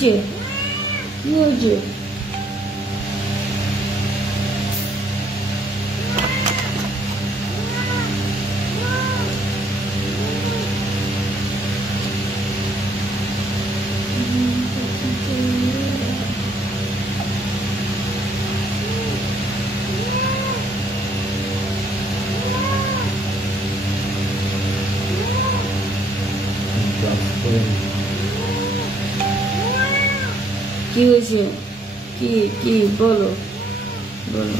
হয়েছে? কি হয়েছে? কি হয়েছে? কি কি বলো বলো।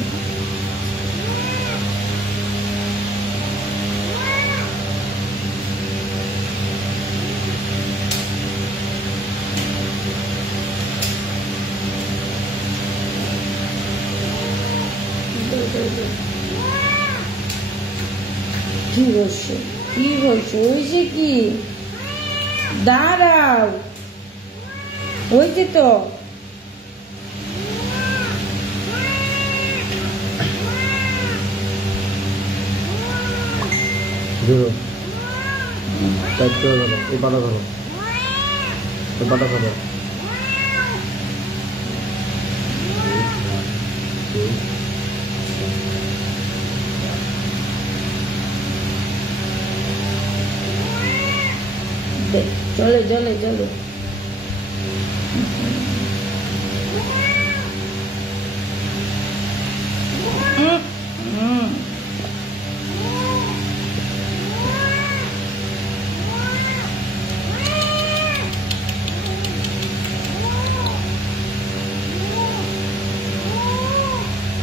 কি হয়েছে? কি হয়েছে? হয়েছে কি? দাঁড়াও, হয়েছে তো। ধরো টাইট করে ধরো, এই পাটা ধরো, এই পাটা ধরো। চলে চলে চলে।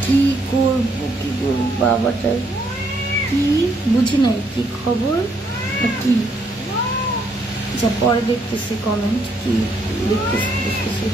কি করবো কি করবো বাবাটা, কি বুঝি না কি খবর কি। আচ্ছা পরে দেখতেছি কমেন্ট কি দেখতেছি দেখতেছি।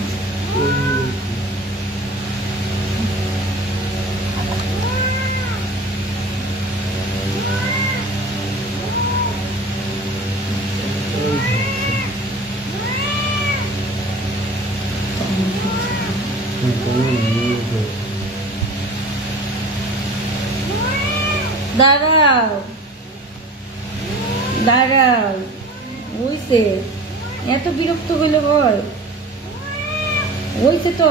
দাঁড়াও দাঁড়াও, হইছে, এত বিরক্ত হইলে হয়? হইছে তো।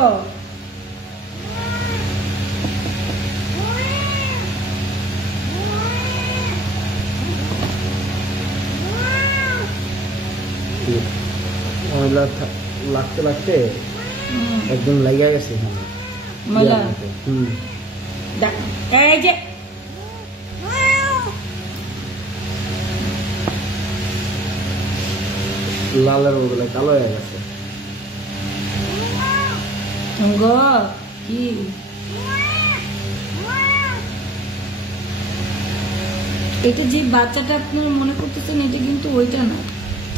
লাগতে লাগতে একদম লাগিয়া গেছে ময়লা। এই যে লালের বদলে কালো হয়ে গেছে। কি এটা যে বাচ্চাটা আপনার মনে করতেছেন এটা কিন্তু ওইটা না,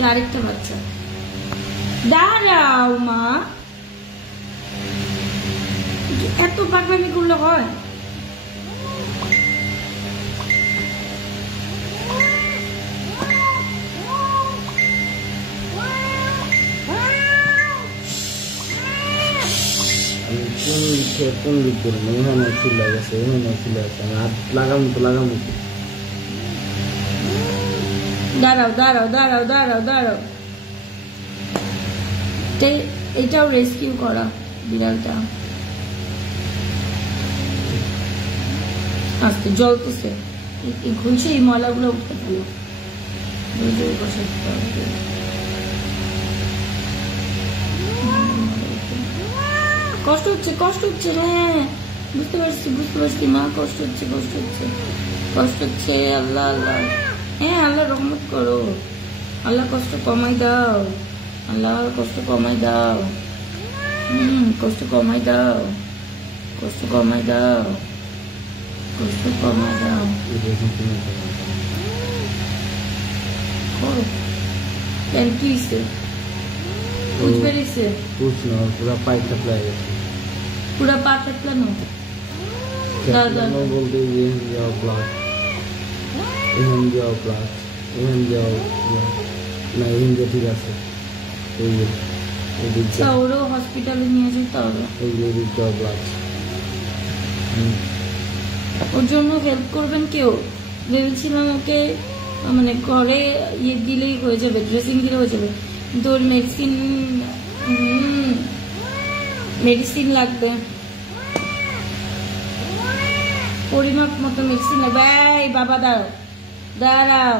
আরেকটা বাচ্চা। দাঁড়াও মা, এত পাগলামি করলে হয়? কোন দিক করবো? এখানে ছিল গেছে, এখানে ছিল গেছে, আমি হাত লাগামো তো লাগামো কি? দাঁড়াও দাঁড়াও দাঁড়াও দাঁড়াও দাঁড়াও, এটাও রেস্কিউ করা বিড়ালটা। আস্তে জ্বলতেছে, ঘুষে এই ময়লাগুলো উঠতে পারলো। কষ্ট হচ্ছে কষ্ট হচ্ছে, হ্যাঁ বুঝতে পারছি মা, কষ্ট হচ্ছে কষ্ট হচ্ছে কষ্ট হচ্ছে। আল্লাহ আল্লাহ, হ্যাঁ আল্লাহ রহমত করো, আল্লাহ কষ্ট কমাই দাও, আল্লাহ কষ্ট কমাই দাও, কষ্ট কমাই দাও, কষ্ট কমাই দাও, কষ্ট কমাই দাও। কেন কি হয়েছে? বুঝ পেরেছে? পুরা পায়ে থাকলে গেছে, পুরা পা থাকলানো বলতে যাও ব্লাড, এখান যাও ব্লাড, এখান যাও না, এখান যে ঠিক আছে। ওরও হসপিটালে নিয়ে যেতে হবে, ওর জন্য হেল্প করবেন কেউ? ভেবেছিলাম ওকে মানে ঘরে ইয়ে দিলেই হয়ে যাবে, ড্রেসিং দিলে হয়ে যাবে, কিন্তু ওর মেডিসিন মেডিসিন লাগবে, পরিমাপ মতো মেডিসিন লাগবে। এই বাবা দাঁড়াও দাঁড়াও,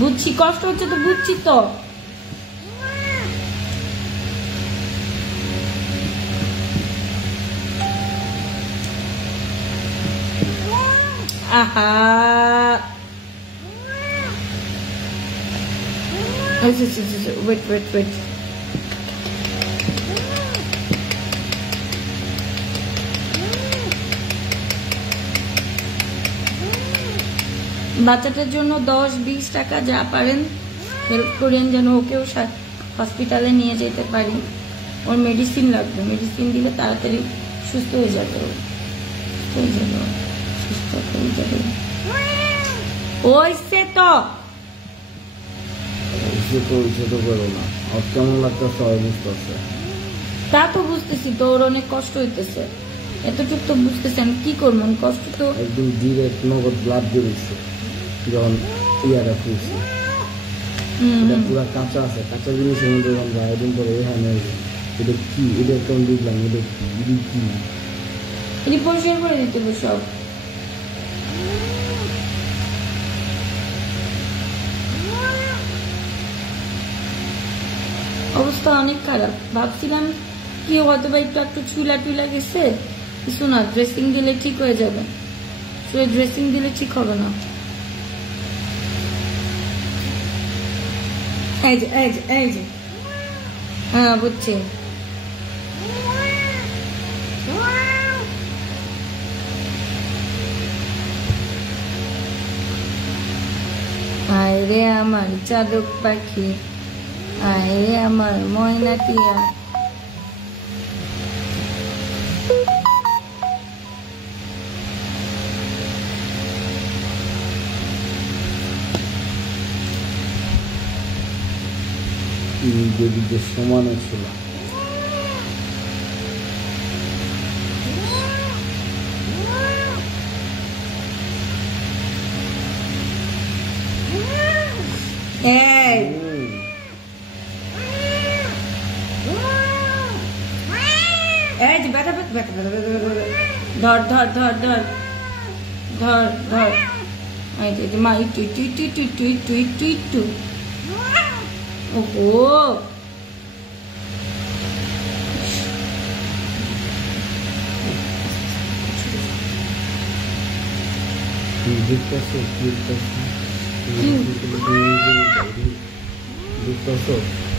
বুঝছি কষ্ট হচ্ছে তো, বুঝছি তো। আহা ওয়েট ওয়েট ওয়েট, বাচ্চাটার জন্য 10-20 টাকা যা পারেন হেল্প করেন, যেন ওকেও হসপিটালে নিয়ে যেতে পারি। ওর মেডিসিন লাগবে, মেডিসিন দিলে তাড়াতাড়ি সুস্থ হয়ে যাবে, সুস্থ হয়ে যাবে। ওইসে তো করো না, আর কেমন লাগতেছে বুঝতেছে, তা তো বুঝতেছি তো, ওর অনেক কষ্ট হইতেছে, এতটুকু তো বুঝতেছি। আমি কি করবো, কষ্ট তো একদম ডিরেক্ট নগদ ব্লাড বেরোচ্ছে যখন ইয়াটা খুলছে, পুরা কাঁচা আছে, কাঁচা জিনিসের মধ্যে যখন একদিন পরে এখানে এটা কি, এটা কেমন বুঝলাম, এটা কি এটি পরিষ্কার করে দিতে হবে সব। অবস্থা অনেক খারাপ, ভাবছিলাম কি হয়তো বা একটু চুলা টুলা গেছে, কিছু না, ড্রেসিং দিলে ঠিক হয়ে যাবে, ড্রেসিং দিলে ঠিক হবে না। এই যে এই যে এই যে, হ্যাঁ বুঝছি। আয় রে আমার চাদক পাখি, আয় রে আমার ময়না টিয়া। দেবীদের সমানও ছিল, ধর ধর ধর ধর ধর ধর, মা টুই টুই টুই টুই টুই টুই টুই টু। ওহো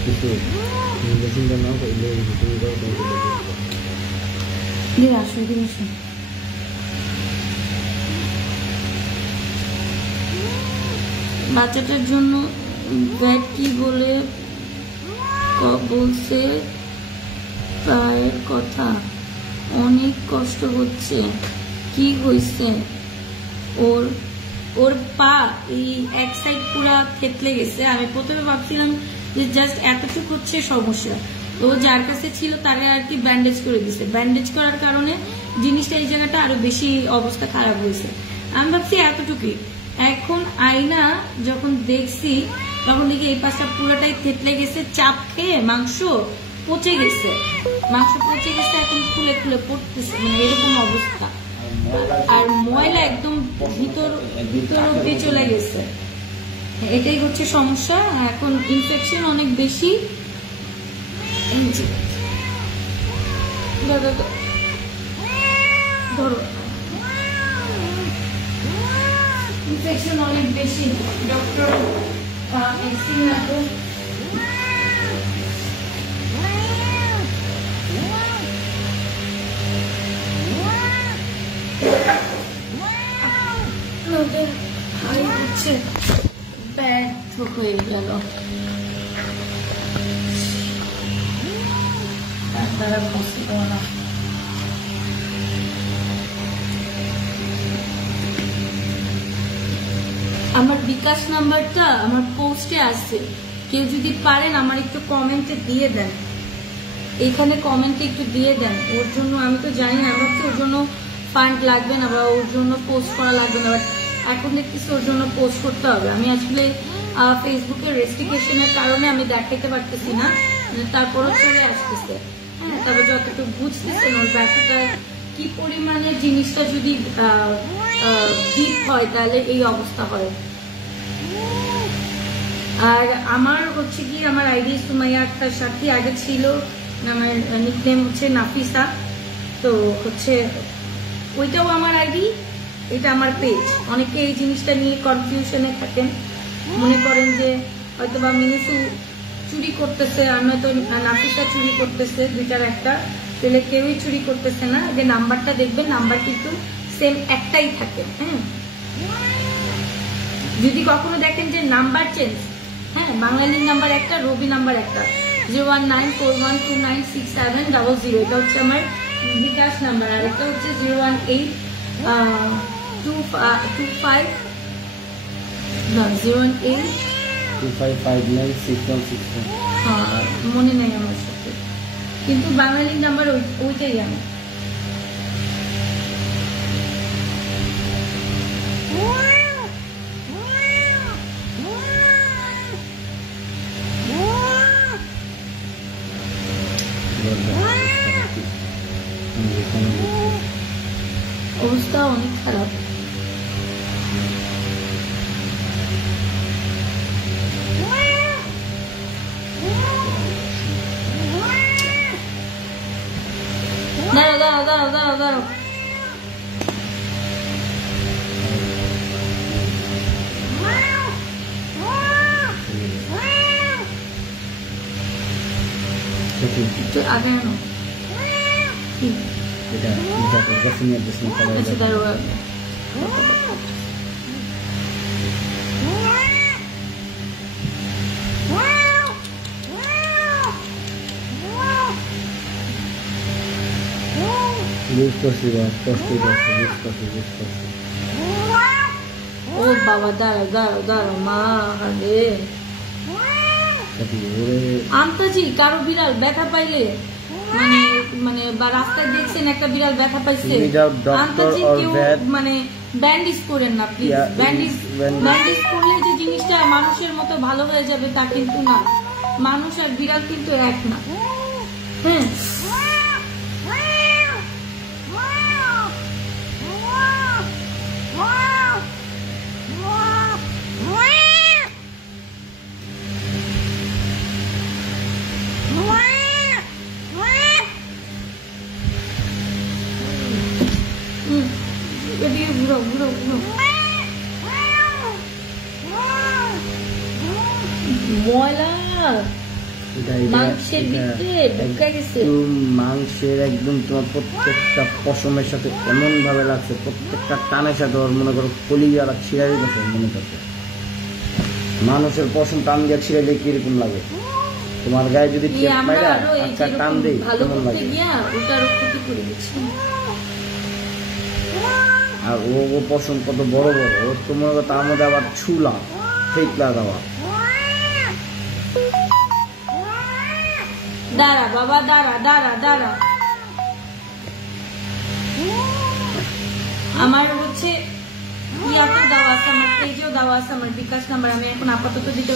কিছু মেডিসিনটা না করলে বাচ্চাটার জন্য ব্যাট কি বলে বলছে, পায়ের কথা, অনেক কষ্ট হচ্ছে। কি হয়েছে ওর? ওর পা এই এক সাইড পুরা থেতলে গেছে। আমি প্রথমে ভাবছিলাম যে জাস্ট এতটুকু হচ্ছে সমস্যা, তো যার কাছে ছিল তারে আর কি ব্যান্ডেজ করে দিছে। ব্যান্ডেজ করার কারণে জিনিসটা এই জায়গাটা আরো বেশি অবস্থা খারাপ হয়েছে। আমি ভাবছি এতটুকুই। এখন আয়না যখন দেখছি তখন দেখি এই পাশটা পুরোটাই থেতলে গেছে, চাপ খেয়ে মাংস পচে গেছে, এখন খুলে খুলে পড়তেছে, মানে এরকম অবস্থা। আর ময়লা একদম ভিতর অব্দি চলে গেছে, এটাই হচ্ছে সমস্যা। এখন ইনফেকশন অনেক বেশি, ধরো ইনফেকশন অনেক বেশি। ডক্টর হচ্ছে ব্যর্থ হয়ে গেল, তারা বুঝতে পারো না। আমার বিকাশ নাম্বারটা আমার পোস্টে আসছে, কেউ যদি পারেন আমার একটু কমেন্টে দিয়ে দেন, এখানে কমেন্টে একটু দিয়ে দেন। ওর জন্য আমি তো জানি না, আমার তো ওর জন্য ফান্ড লাগবে না বা ওর জন্য পোস্ট করা লাগবে না, বাট এখন দেখতেছি ওর জন্য পোস্ট করতে হবে। আমি আসলে ফেসবুকের রেস্ট্রিকশনের কারণে আমি দেখাতে পারতেছি না, তারপরও চলে আসতেছে। হ্যাঁ, তবে যতটুকু বুঝতেছেন ওর ব্যথাটায় কি পরিমাণে জিনিসটা যদি ডিপ হয় তাহলে এই অবস্থা হয়। আর আমার হচ্ছে কি, আমার আইডি সুমাইয়া আক্তার সাথী আগে ছিল, আমার নিকনেম হচ্ছে নাফিসা। তো হচ্ছে ওইটাও আমার আইডি, এটা আমার পেজ। অনেকে এই জিনিসটা নিয়ে কনফিউশনে থাকেন, মনে করেন যে হয়তো বা মিনুসু চুরি করতেছে আর নয়তো নাফিসা চুরি করতেছে, দুইটার একটা। তাহলে কেউই চুরি করতেছে না। যে নাম্বারটা দেখবেন, নাম্বার কিন্তু সেম একটাই থাকে। হ্যাঁ, যদি কখনো দেখেন যে নাম্বার চেঞ্জ, হ্যাঁ, বাঙালির নাম্বার একটা, রবি নাম্বার একটা, 01941296700, এটা হচ্ছে আমার বিকাশ নাম্বার। আর একটা হচ্ছে 01825596161। মনে নাই আমার সাথে, কিন্তু বাঙালির নাম্বার ওইটাই আমি। অবস্থা অনেক খারাপ। দাঁড়াও দাঁড়াও দাঁড়াও দাঁড়াও দাঁড়াও, আগে আনো। আচ্ছা দাঁড়াও, ও বাবা, দাঁড়াও দাঁড়াও দাঁড়াও, মা রে আমতাজি। কারো বিড়াল ব্যথা পাইলে মানে মানে বা রাস্তায় দেখছেন একটা বিড়াল ব্যথা পাইছে, আমতাজি কেউ মানে ব্যান্ডেজ করেন না প্লিজ। ব্যান্ডেজ করলে যে জিনিসটা মানুষের মতো ভালো হয়ে যাবে তা কিন্তু না। মানুষ আর বিড়াল কিন্তু এক না। হ্যাঁ, মাংসের একদম তোমার প্রত্যেকটা পশমের সাথে এমন ভাবে লাগছে, প্রত্যেকটা টানের সাথে ওর মনে করো কলিজা ছিঁড়াই গেছে মনে করছে। মানুষের পশম টান দিয়ে ছিঁড়াইলে কিরকম লাগে? তোমার গায়ে যদি টান দেয় কেমন লাগে? আর ও পশম কত বড় বড়, ওর তো মনে করো তার মধ্যে আবার ছুলা ফেকলা দেওয়া। দাঁড়া বাবা, দাঁড়া দাঁড়া দাঁড়া। আমার হচ্ছে ইয়াতেও দেওয়া আছে, আমার পেজেও দেওয়া আছে, আমার বিকাশ নাম্বার। আমি এখন আপাতত দিতে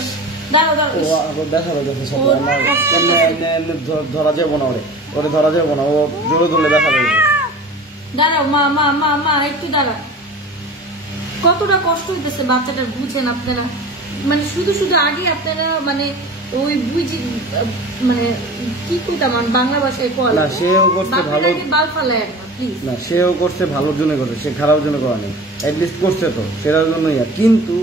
দাঁড়াও দাঁড়াও, ধরা যাবো না, ওরে ধরা যাবো না, ও জোরে ধরলে দেখা যাবে। দাঁড়াও মা মা মা মা, একটু দাঁড়া। কতটা কষ্ট হইতেছে বাচ্চাটার, বুঝেন আপনারা? মানে শুধু শুধু আগে আপনারা মানে ওই বুঝি মানে কি কইতাম বাংলা ভাষায় কল, সেও করছে ভালো, বাল ফালায় না, সেও করছে ভালোর জন্য করছে, সে খারাপ জন্য করা নেই, অ্যাটলিস্ট করছে তো সেটার জন্যই। কিন্তু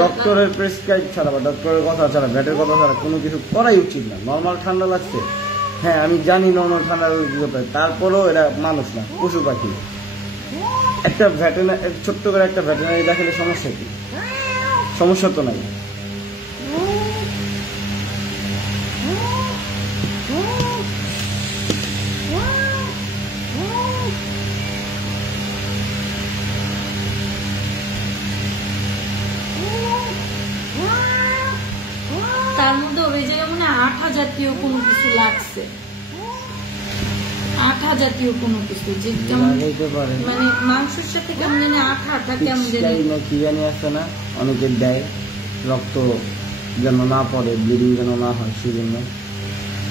ডক্টরের প্রেসক্রাইব ছাড়া বা ডক্টরের কথা ছাড়া, ভ্যাটের কথা ছাড়া কোনো কিছু করাই উচিত না। নর্মাল ঠান্ডা লাগছে, হ্যাঁ আমি জানি নর্মাল ঠান্ডা লাগছে, তারপরেও এরা মানুষ না, পশু পাখি। একটা ভ্যাটেনারি, ছোট্ট করে একটা ভ্যাটেনারি দেখালে সমস্যা কি? সমস্যা তো নাই। তার মধ্যে ওই জায়গায় মনে হয় ৮ জাতীয় কোনো কিছু লাগছে। আঠা জাতীয় কোনো কিছু যে মানে মাংসের সাথে কেমন জানি আঠা আঠা কেমন জানি কি জানি আছে না, অনেকে দেয় রক্ত যেন না পড়ে, ব্লিডিং যেন না হয়, সেই জন্য।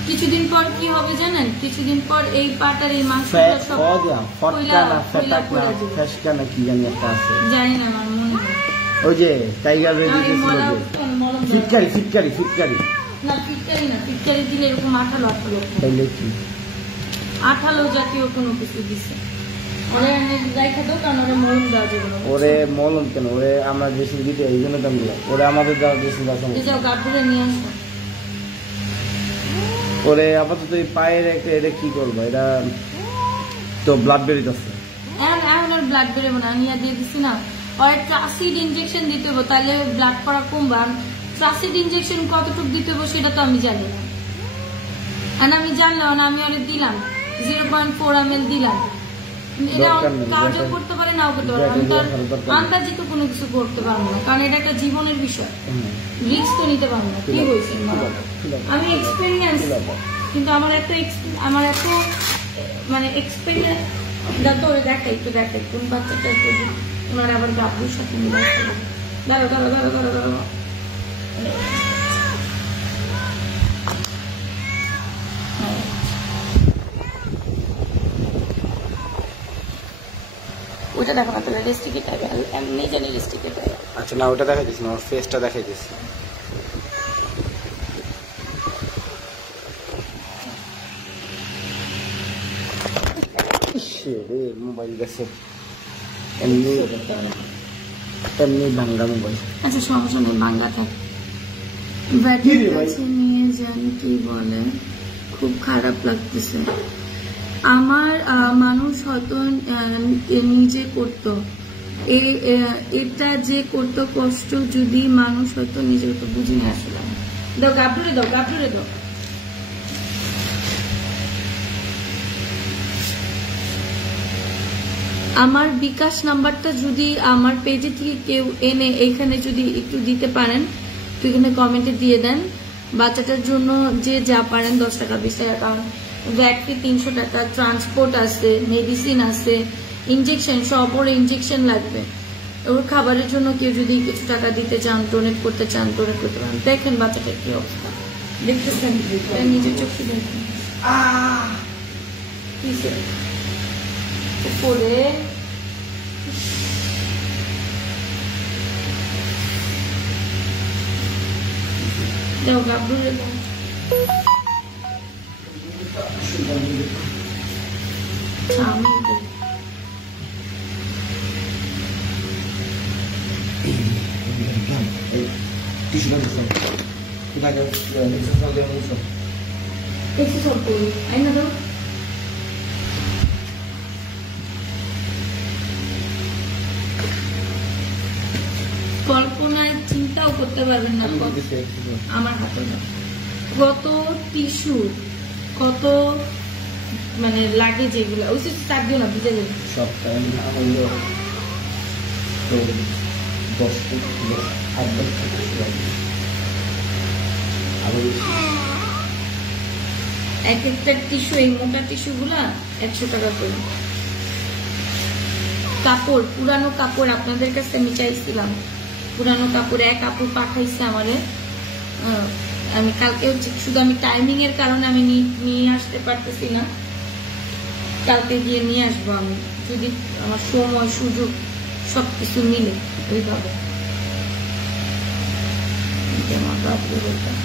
কিছুদিন পর কি হবে জানেন, কিছুদিন পর এই পাটার এই মাংস কি জানি একটা আছে, জানি না আমার মনে হয় ওই যে টাইগার ফিটকারি ফিটকারি ফিটকারি না, ফিটকারি না, ফিটকারি দিলে এরকম আঠালো আঠালো, তাইলে কি আঠালো জাতীয় কোনো কিছু দিছে। ওরে মলম কেন, ওরে আমরা ড্রেসিং দিতে এই জন্য দাম দিলাম, ওরে আমাদের দেওয়া ড্রেসিং আছে, ওরে আপাতত এই পায়ের একটা এটা কি করবো, এটা তো ব্লাড বেরিতেছে, ব্লাড বেরোবো না, নিয়ে দিয়ে দিচ্ছি না, ওর ট্রাসিড ইনজেকশন দিতে হবে, তাহলে ব্লাড পড়া কমবে। ট্রাসিড ইনজেকশন কতটুকু দিতে হবে সেটা তো আমি জানি না, আমি জানলাম না, আমি ওরে দিলাম 0.4 ml দিলাম, এটা কাজও করতে পারে নাও করতে পারে, আমি তার আন্দাজিত কোনো কিছু করতে পারবো না, কারণ এটা একটা জীবনের বিষয়, রিস্ক তো নিতে পারবো না। কি হয়েছে আমি এক্সপেরিয়েন্স, কিন্তু আমার এত মানে এক্সপেরিয়েন্স তো দেখা একটু কোন বাচ্চাটা ওনার আবার গাবুর সাথে মিলে দাঁড়ো দাঁড়ো দাঁড়ো দাঁড়ো দাঁড়ো ওটা দেখো না, তাহলে রেস্টিকেট হবে, আমি নেই জানি রেস্টিকেট হবে। আচ্ছা না, ওটা দেখাই দিস না, ওর ফেসটা দেখাই দিস। মোবাইল গেছে এমনি ভাঙ্গা মোবাইল। আচ্ছা সমস্যা নেই, ভাঙ্গা থাক, ব্যাটারি কাছে নিয়ে যান। কি বলে, খুব খারাপ লাগতেছে আমার, মানুষ হয়তো নিজে করতো, এটা যে করতো কষ্ট, যদি মানুষ হয়তো নিজে তো বুঝি না আসলে। দাও গাবড়ে দাও, গাবড়ে দাও। আমার বিকাশ নাম্বারটা যদি আমার পেজে থেকে কেউ এনে এখানে যদি একটু দিতে পারেন, তো এখানে কমেন্টে দিয়ে দেন। বাচ্চাটার জন্য যে যা পারেন 10 টাকা 20 টাকা, কারণ ভ্যাটকে 300 টাকা, ট্রান্সপোর্ট আছে, মেডিসিন আছে, ইনজেকশন, সব ওর ইনজেকশন লাগবে। ওর খাবারের জন্য কেউ যদি কিছু টাকা দিতে চান, ডোনেট করতে চান, ডোনেট করতে পারেন। দেখেন বাচ্চাটার কি অবস্থা, দেখতেছেন নিজের চোখে দেখেন উপরে। দাও গাবড়ে দাও। কল্পনায় চিন্তাও করতে পারবেন না আমার হাতে কত টিস্যু, কত মানে লাগে যেগুলো, ওই চার দিও না, বুঝে যাবে সপ্তাহে এক একটা টিস্যু, এই মোটা টিস্যু গুলা 100 টাকা করে। কাপড়, পুরানো কাপড় আপনাদের কাছে আমি চাইছিলাম, পুরানো কাপড় এক কাপড় পাঠাইছে আমারে, আমি কালকে শুধু আমি টাইমিং এর কারণে আমি নিয়ে আসতে পারতেছি না, কালকে গিয়ে নিয়ে আসবো আমি, যদি আমার সময় সুযোগ সবকিছু মিলে ওইভাবে। আমার বাপরে বলতাম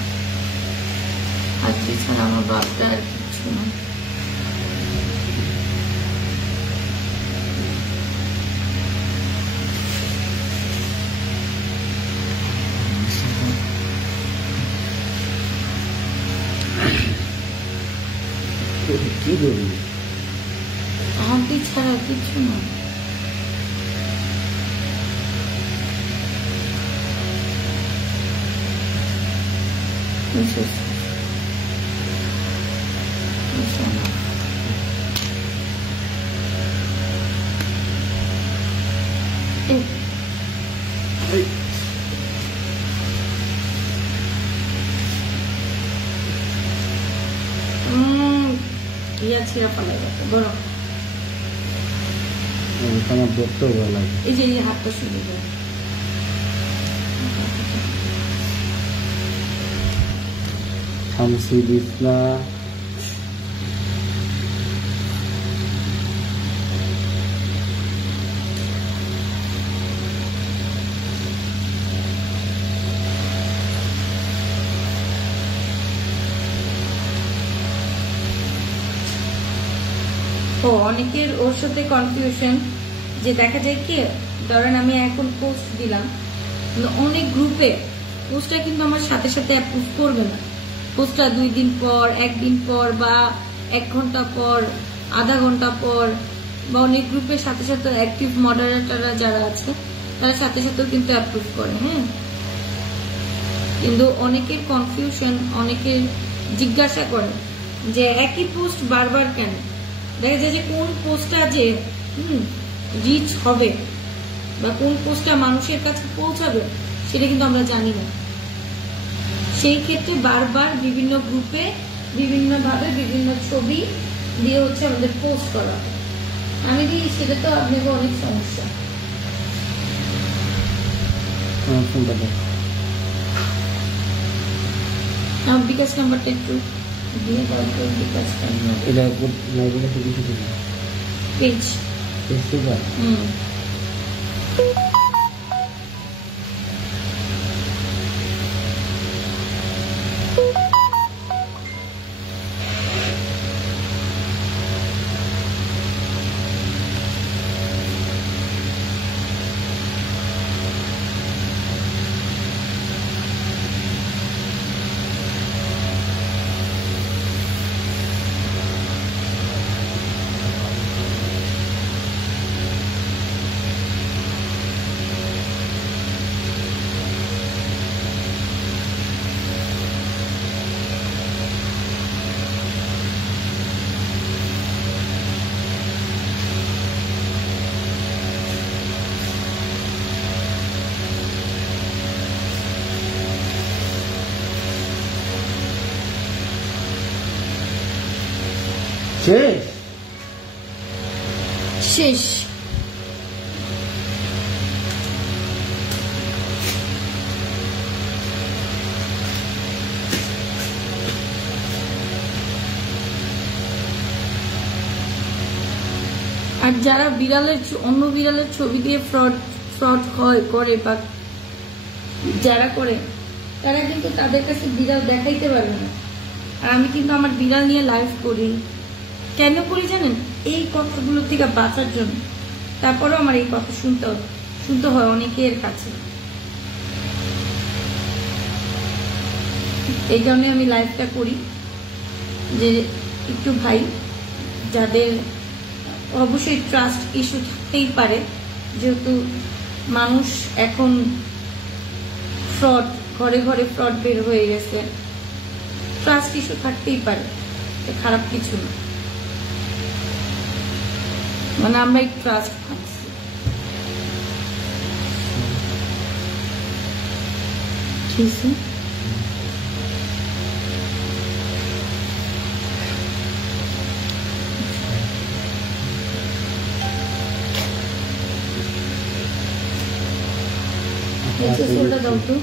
আজকে ছাড়া আমার বাপটা আর কিছু না। কি বলি, হাতি ছাড়া কিছু না। ইয়া ছিঁড়া পালাই যাবে বড় আমার দেখতে ভালো লাগে এই যে এই হাতটা শুরু যায় খামসি বিছনা ও অনেকের ওর সাথে কনফিউশন যে দেখা যায় কি ধরেন আমি এখন পোস্ট দিলাম অনেক গ্রুপে পোস্টটা কিন্তু আমার সাথে সাথে অ্যাপ্রুভ করবে না পোস্টটা 2 দিন পর 1 দিন পর বা 1 ঘন্টা পর আধা ঘন্টা পর বা অনেক গ্রুপের সাথে সাথে অ্যাক্টিভ মডারেটররা যারা আছে তারা সাথে সাথেও কিন্তু অ্যাপ্রুভ করে হ্যাঁ কিন্তু অনেকের কনফিউশন অনেকের জিজ্ঞাসা করে যে একই পোস্ট বারবার কেন দেখা যায় যে কোন পোস্টটা যে রিচ হবে বা কোন পোস্টটা মানুষের কাছে পৌঁছাবে সেটা কিন্তু আমরা জানি না সেই ক্ষেত্রে বারবার বিভিন্ন গ্রুপে বিভিন্নভাবে বিভিন্ন ছবি দিয়ে হচ্ছে আমাদের পোস্ট করা আমি দিই সেটা তো আপনাকে অনেক সমস্যা বিকাশ নাম্বারটা একটু দিয়ে বিকাশ পেজ শেষ শেষ আর যারা বিড়ালের অন্য বিড়ালের ছবি দিয়ে ফ্রড করে বা যারা করে তারা কিন্তু তাদের কাছে বিড়াল দেখাইতে পারবে না আর আমি কিন্তু আমার বিড়াল নিয়ে লাইভ করি কেন করি জানেন এই কথাগুলো থেকে বাঁচার জন্য তারপরেও আমার এই কথা শুনতে হয় অনেকের কাছে এই কারণে আমি লাইভটা করি যে একটু ভাই যাদের অবশ্যই ট্রাস্ট ইস্যু থাকতেই পারে যেহেতু মানুষ এখন ফ্রড ঘরে ঘরে ফ্রড বের হয়ে গেছে ট্রাস্ট ইস্যু থাকতেই পারে খারাপ কিছু না মানে আমরা এই ট্রাস্ট পাচ্ছি ঠিক আছে সোলটা দাও তো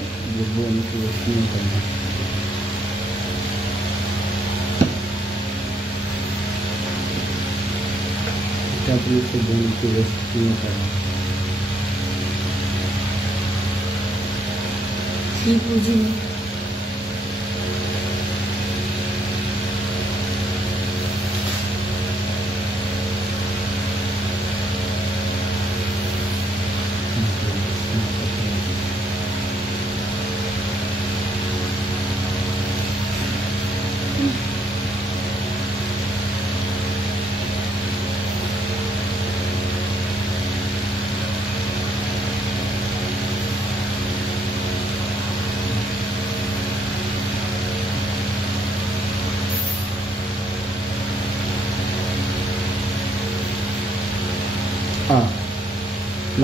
কি বুঝিনি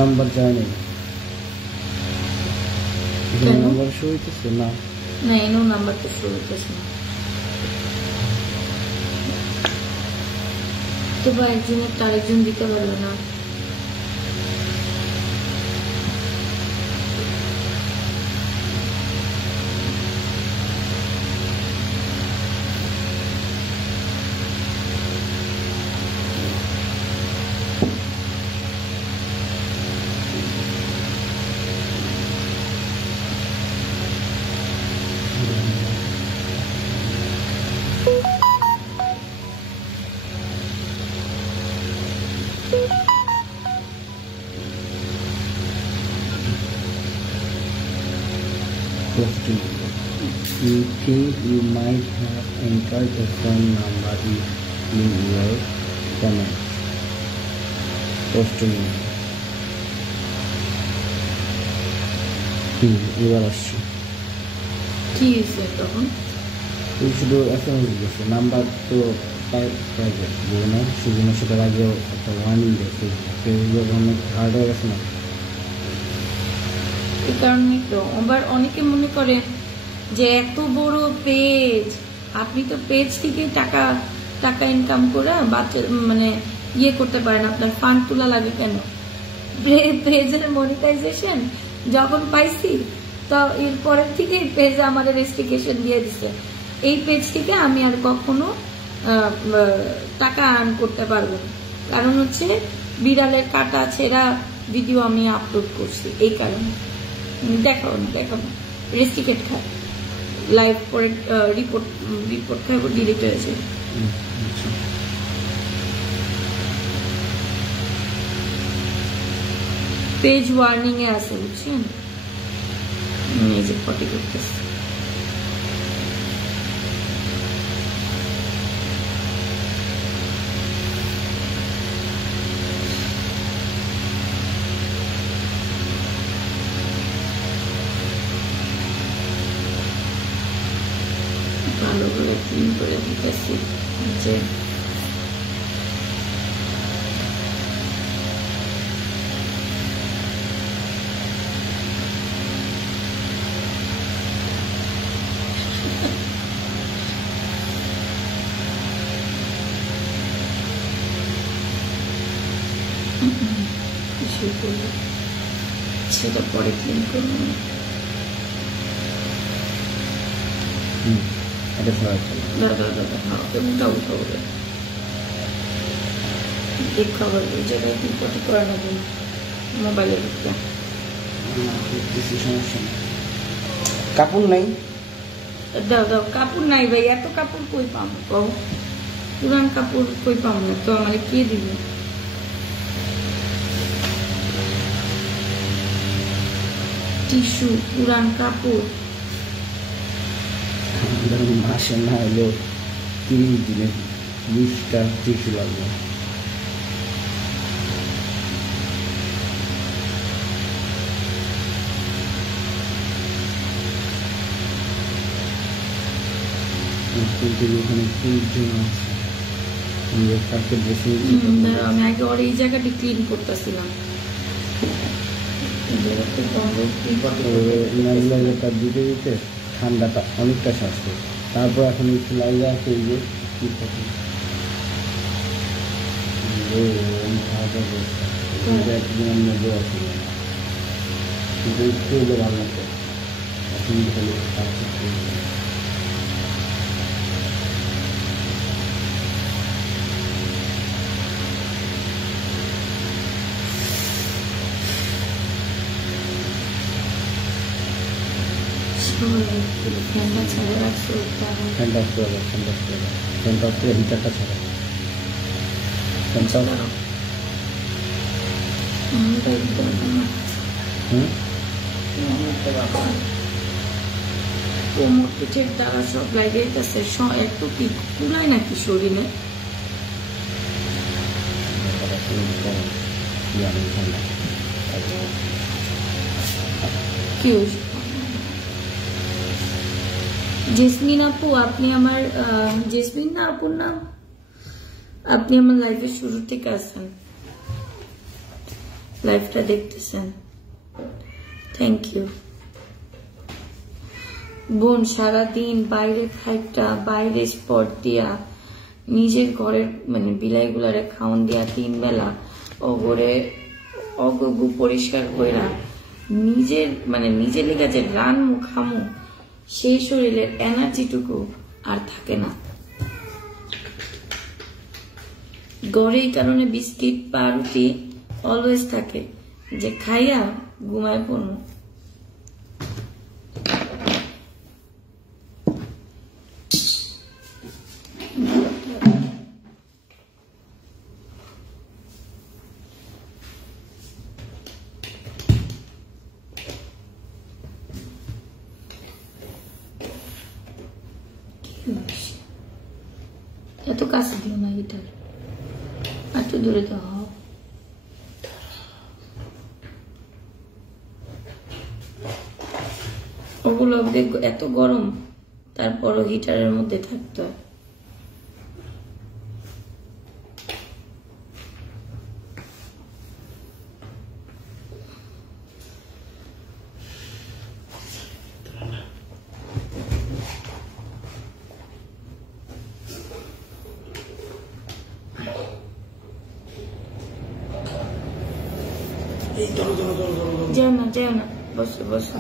নাম্বার যায় নাই নাম্বার শো হইতেছে না না এনো নাম্বার তো শো হইতেছে না তো বা একজনের তার একজন দিতে পারলো না। Question. You think you might have entered the phone number in your comment. Question. এবার আসছি কি হয়েছে তখন? তুই শুধু SMS দিয়েছে, নাম্বার তো পাইবে বলে না, সেজন্য সেটার আগেও একটা ওয়ার্নিং দিয়েছে, অনেক হার্ড হয়ে গেছে না। এই কারণেই তো আবার অনেকে মনে করে যে এত বড় পেজ, আপনি তো পেজ থেকে টাকা টাকা ইনকাম করে বাচ্চা মানে ইয়ে করতে পারেন, আপনার ফান্ড তোলা লাগে কেন? পেজের মনিটাইজেশন যখন পাইছি তো এরপরের থেকে পেজ আমাদের রেস্ট্রিকশন দিয়ে দিছে, এই পেজ থেকে আমি আর কখনো টাকা আর্ন করতে পারবো না, কারণ হচ্ছে বিড়ালের কাটা ছেঁড়া ভিডিও আমি আপলোড করছি, এই কারণে। দেখাও না রেস্ট্রিকেট খায়, লাইভ পরে রিপোর্ট খায়, ডিলিট হয়েছে। পেজ ওয়ার্নিং এ আছে, বুঝছেন? এই যে পটি করতেছে। ভালো করে ক্লিন করে দিতেছি যে সেটা পরে ক্লিন করবো। কাপড় নাই, দাও দাও, কাপড় নাই ভাই, এত কাপড় কই পাবো কও? পুরান কাপড় কই পাবো না তো, আমার কে দিবে? টিস্যু, পুরান কাপড় মাসে না হলেও 30 দিনে 20টা টিস্যু লাগবে। আমি আগে ওর এই জায়গাটি ক্লিন করতেছিলাম, দিতে দিতে ঠান্ডাটা অনেকটা স্বাস্থ্য, তারপর এখন একটু লাইলে আছে এই যে কি থাকে একদিনের মধ্যে অসুবিধা না, কিন্তু একটু হলে ভালো লাগতো। এখন খালি ফ্যানটা ছেড়ে রাখছো, ফ্যানটা অফ করে ফ্যানটা অফ করে হিটারটা ছাড়া ফ্যানটা কোমর পিঠের দ্বারা সব লাগাইতেছে, একটু কি কুলায় নাকি শরীরে? কি জেসমিন আপু, আপনি আমার জেসমিন না আপুর নাম, আপনি আমার লাইফের শুরু থেকে আছেন, লাইফটা দেখতেছেন, থ্যাংক ইউ বোন। সারাদিন বাইরে খাইটা, বাইরে স্পট দিয়া নিজের ঘরের মানে বিলাইগুলারে খাওয়ান দিয়া 3 বেলা ওগরে অগগু পরিষ্কার কইরা নিজের মানে নিজের লেগে যে রান খামু সেই শরীরের এনার্জিটুকু আর থাকে না। ঘরে এই কারণে বিস্কিট পাউরুটি অলওয়েজ থাকে যে খাইয়া ঘুমায় পড়বো। এত কাছে দিও না গিটার, একটু দূরে তো হও। ওগুলো এত গরম তারপরও হিটারের মধ্যে থাকতে হয়। যাও না বসো বসো।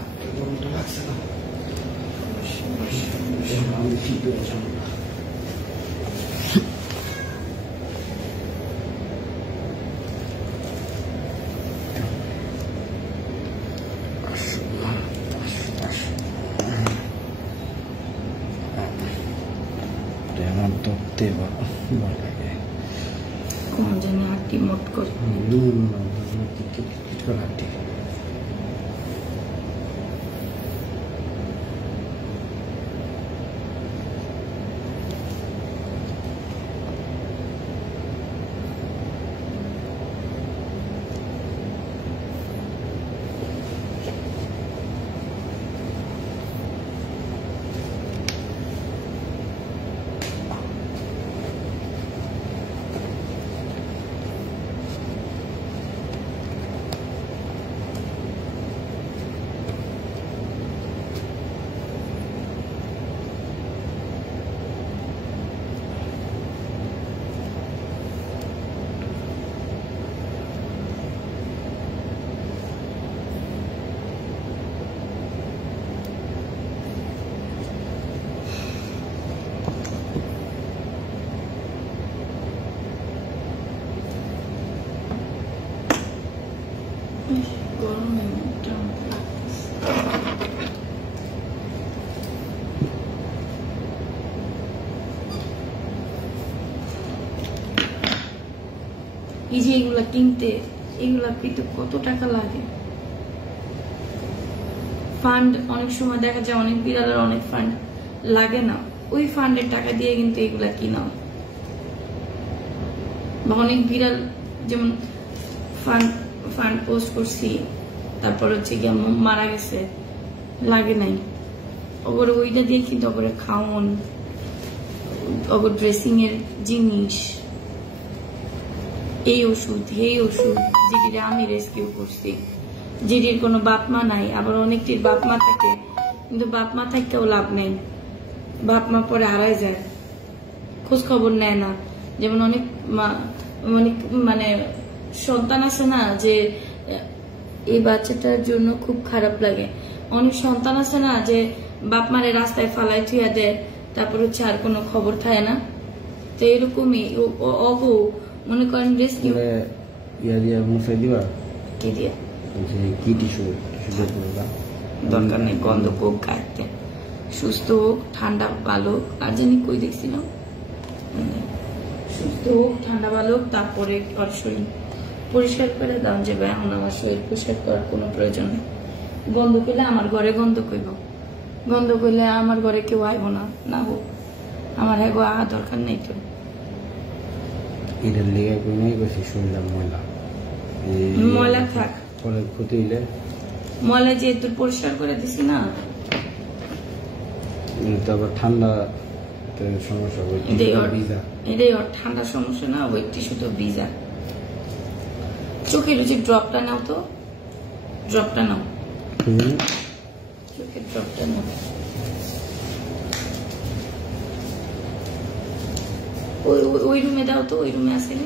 কোন জানি হাঁটি মোট করে এই যে এগুলা কিনতে, এগুলা পেতে কত টাকা লাগে। ফান্ড অনেক সময় দেখা যায় অনেক বিড়ালের অনেক ফান্ড লাগে না, ওই ফান্ডের টাকা দিয়ে কিন্তু এগুলা কিনা। বা অনেক বিড়াল যেমন ফান্ড পোস্ট করছি, তারপর হচ্ছে গিয়ে মারা গেছে, লাগে নাই, ওগুলো ওইটা দিয়ে কিন্তু ওগুলো খাওয়ান, ওগুলো ড্রেসিং এর জিনিস, এই ওষুধ এই ওষুধ, যেটির আমি রেস্কিউ করছি, যেটির কোনো বাপ মা নাই। আবার অনেকটির বাপ মা থাকে, কিন্তু বাপ মা থাকতেও লাভ নেই, বাপ মা পরে হারায় যায়, খোঁজ খবর নেয় না। যেমন অনেক মানে সন্তান আছে না, যে এই বাচ্চাটার জন্য খুব খারাপ লাগে। অনেক সন্তান আছে না, যে বাপ মারে রাস্তায় ফালাই থুয়া দেয়, তারপর হচ্ছে আর কোনো খবর থাকে না। তো এরকমই অগো মনে করেন রেস্কিউ দরকার নেই, গন্ধ কোক গাইতে, সুস্থ হোক, ঠান্ডা ভালো, আর জানি কই দেখছিলাম, সুস্থ হোক, ঠান্ডা ভালো, তারপরে শরীর পরিষ্কার করে দাও। যে এখন আমার শরীর পরিষ্কার করার কোনো প্রয়োজন নেই। গন্ধ পেলে আমার ঘরে গন্ধ কইব, গন্ধ করলে আমার ঘরে কেউ আইব না, না হোক, আমার হ্যাঁ গো আহা দরকার নেই। তো এটার লেগে কোনো বেশি শুনলাম ময়লা ময়লা থাক, পরে ক্ষতি হইলে ময়লা যেহেতু পরিষ্কার করে দিছি না, তারপর ঠান্ডা সমস্যা, এটাই ওর ঠান্ডা সমস্যা না, ওই টিস্যুতে ভিজা। চোখের যে ড্রপটা নাও, তো ড্রপটা নাও, চোখের ড্রপটা নাও। ওই রুমে দাও তো, ওই রুমে আছে না,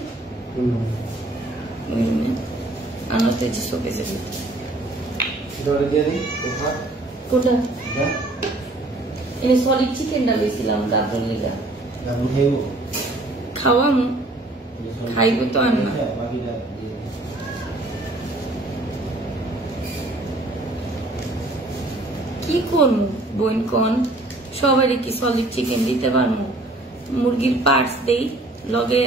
ওই রুমে আনাতে যে শোকেজের কোটা এনে সলিড চিকেনটা লইছিলাম গাবর লিগা খাওয়ামু খাইব তো আর না কি করবো বোন কোন সবাই কি সলিড চিকেন দিতে পারবো মুরগির পার্টস দেই লগে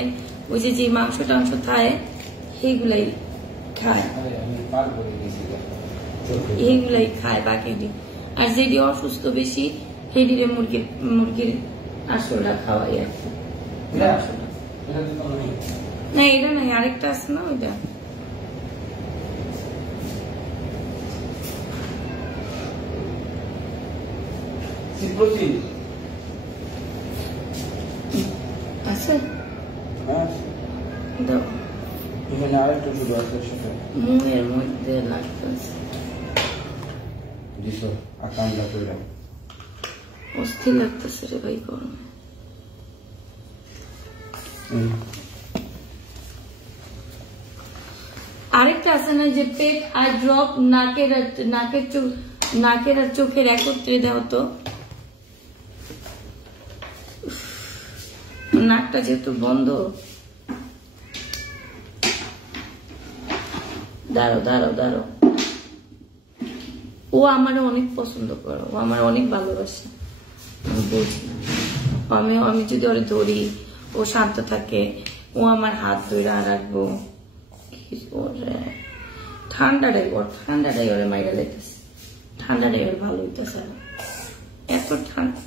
ওই যে মাংস টাংস খায় সেইগুলাই খায় এইগুলাই খায় বাকি দিন আর যেটি অসুস্থ বেশি সেটিরে মুরগির আসলটা খাওয়াই আর কি না এটা নাই আরেকটা আছে না ওইটা আছে মুয়ের মধ্যে লাগতেছে অস্থির লাগতেছে রে ভাই গরমে আরেকটা আছে না যে পেট আর ড্রপ নাকের আর চোখের একত্রে দেওয়া তো নাকটা যেহেতু বন্ধ দাঁড়ো ও আমার অনেক পছন্দ করে ও আমার অনেক ভালোবাসে আমি বুঝি আমি যদি ওরে ধরি ও শান্ত থাকে ও আমার হাত ধরে রাখবো ঠান্ডাটাই ওরে মাইরা লেগেছে ঠান্ডাটাই ওর ভালো হইতেছে এত ঠান্ডা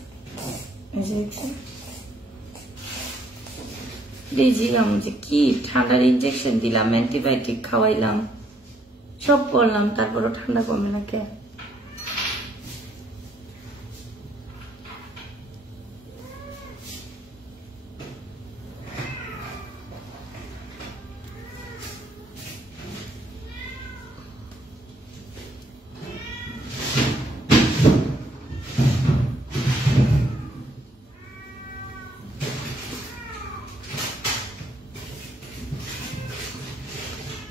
দিয়েছিলাম যে কি ঠান্ডার ইনজেকশন দিলাম অ্যান্টিবায়োটিক খাওয়াইলাম সব করলাম তারপরও ঠান্ডা কমে না কে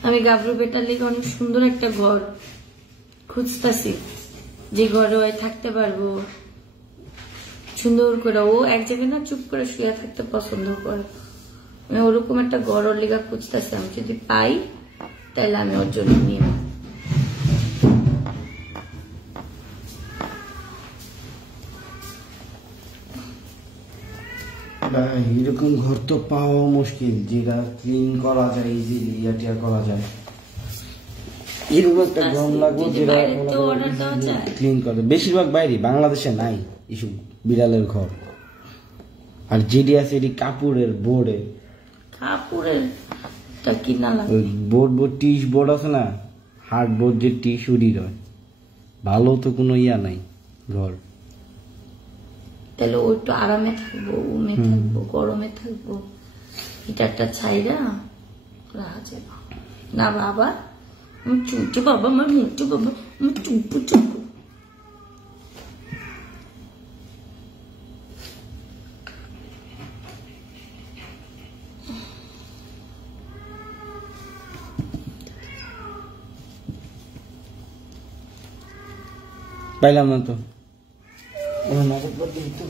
আমি গাবরু বেটার লিগে অনেক সুন্দর একটা ঘর খুঁজতেছি যে ঘরে ওই থাকতে পারবো সুন্দর করে ও এক জায়গায় না চুপ করে শুয়ে থাকতে পছন্দ করে মানে ওরকম একটা ঘর ওর লিগা খুঁজতেছি আমি যদি পাই তাহলে আমি ওর জন্য নিয়ে এরকম ঘর তো পাওয়া মুশকিল যেটা ক্লিন করা যায় ইজিলি ইয়াটিয়া করা যায় এরকম একটা ঘর লাগবে যেটা ক্লিন করে বেশিরভাগ বাইরে বাংলাদেশে নাই এসব বিড়ালের ঘর আর যেটি আছে এটি কাপড়ের বোর্ডের বোর্ড টিস বোর্ড আছে না হার্ড বোর্ড যে টিস্যুরি রয় ভালো তো কোনো ইয়া নাই ঘর তাহলে ও একটু আরামে থাকবো উমে থাকবো গরমে থাকবো এটা একটা ছাইরা রাখা যাবে না বাবা চুপচু বাবা আমার মুচু বাবা আমার চুপু চুপু পাইলাম না তো নগদ বাদ দিই তো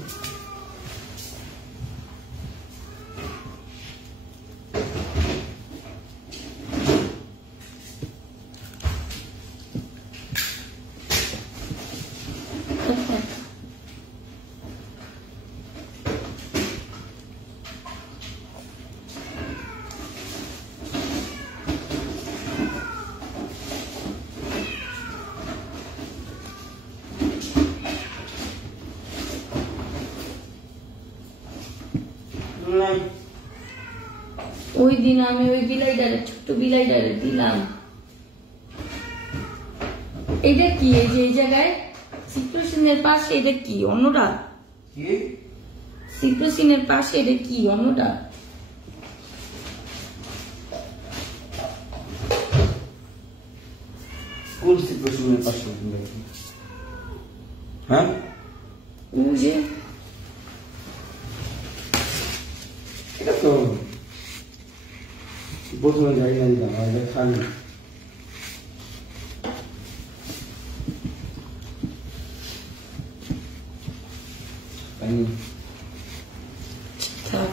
ওই দিন আমি ওই বিলাইটারে ছোট্ট বিলাইটারে দিলাম এটা কি এই যে এই জায়গায় সিপ্রোসিনের পাশে এটা কি অন্যটা সিপ্রোসিনের পাশে এটা কি অন্যটা কোন সিপ্রোসিনের পাশে হ্যাঁ ও যে এটা তো প্রথমে যাই না দিলাম আমাদের খান থাক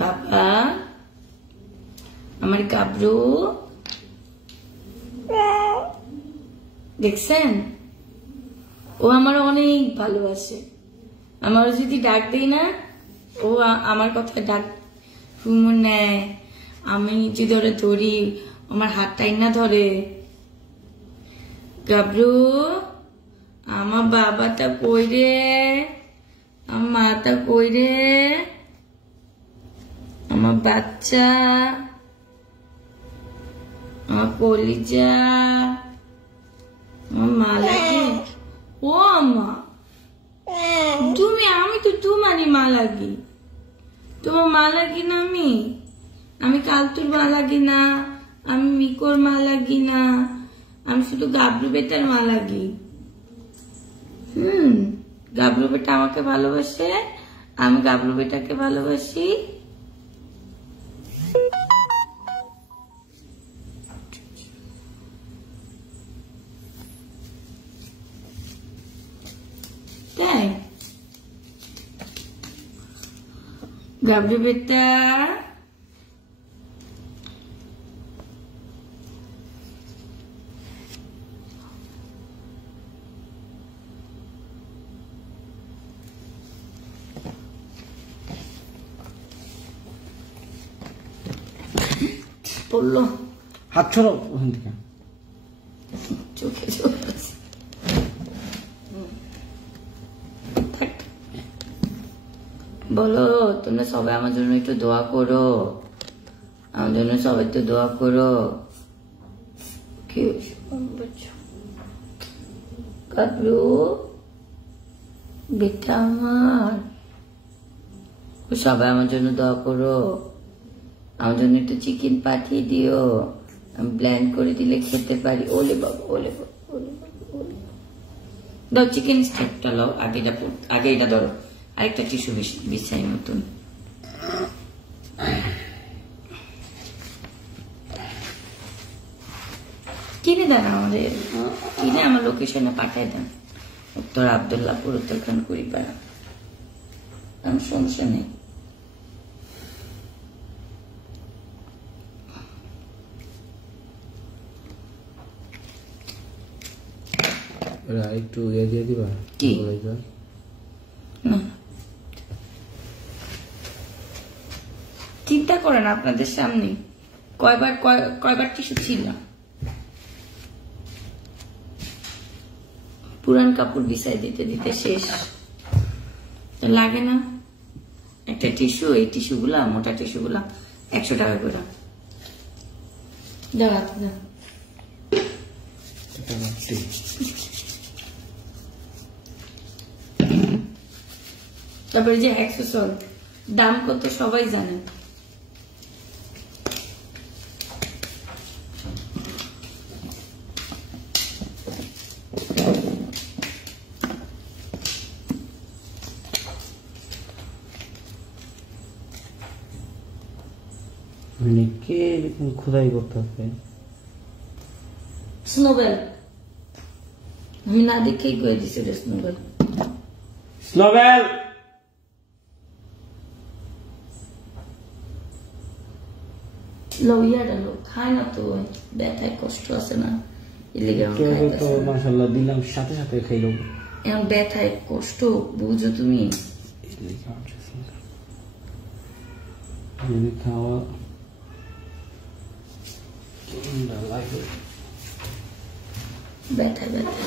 বাবা আমার গাবরু দেখছেন ও আমার অনেক ভালোবাসে আমার যদি ডাক দেই না ও আমার কথা ডাক হুমুর নেয় আমি নিচে ধরে ধরি আমার হাতটাই না ধরে গাবরু আমার বাবাটা কই রে আমার মাটা কই রে আমার বাচ্চা আমার কলিজা আমার মা লাগে ও আমা তুমি আমি তো তোমারই মা লাগি তোমার মা লাগি না আমি কালতুর মা লাগি না আমি মিকোর মা লাগি না আমি শুধু গাবলু বেটার মা লাগি গাবলু বেটা আমাকে ভালোবাসে আমি গাবলু বেটাকে ভালোবাসি তাই গাবলু বেটা পড়লো হাত ছড়ো ওখান থেকে চোখে বলো তোমরা সবাই আমার জন্য একটু দোয়া করো আমার জন্য সবাই একটু দোয়া করো কি গাবলু বেটা আমার সবাই আমার জন্য দোয়া করো আমার জন্য একটু চিকেন পাঠিয়ে দিও আমি ব্ল্যান্ড করে দিলে খেতে পারি ওলে বাবা ওলে বাবা ওলে বাবা ওলে দাও চিকেন স্টেকটা লাও আগে এটা ধরো আরেকটা টিস্যু বিছাই নতুন কিনে দেন আমাদের কিনে আমার লোকেশনে পাঠাই দেন উত্তর আবদুল্লাহপুর উত্তরখান কুড়িপাড়া আমার সমস্যা নেই একটু ইয়ে দিয়ে দিবা কি না চিন্তা করেন আপনাদের সামনে কয়বার টিস্যু ছিল পুরান কাপড় বিছাই দিতে দিতে শেষ লাগে না একটা টিস্যু এই টিস্যু গুলা মোটা টিস্যু গুলা 100 টাকা করে দাও হাতে দাও তারপরে যে অ্যাক্সেসর দাম কত সবাই জানেন মানে কে এরকম খোদাই করতেছে স্নোবেল আমি না দেখেই কয়ে দিছি রে স্নোবেল স্নোবেল লইয়াটা লোক খায় না তো ব্যথায় কষ্ট আছে না মাশাআল্লাহ দিলাম সাথে সাথে খাইলো এখন ব্যথায় কষ্ট বুঝো তুমি খাওয়া ব্যথায় ব্যথায়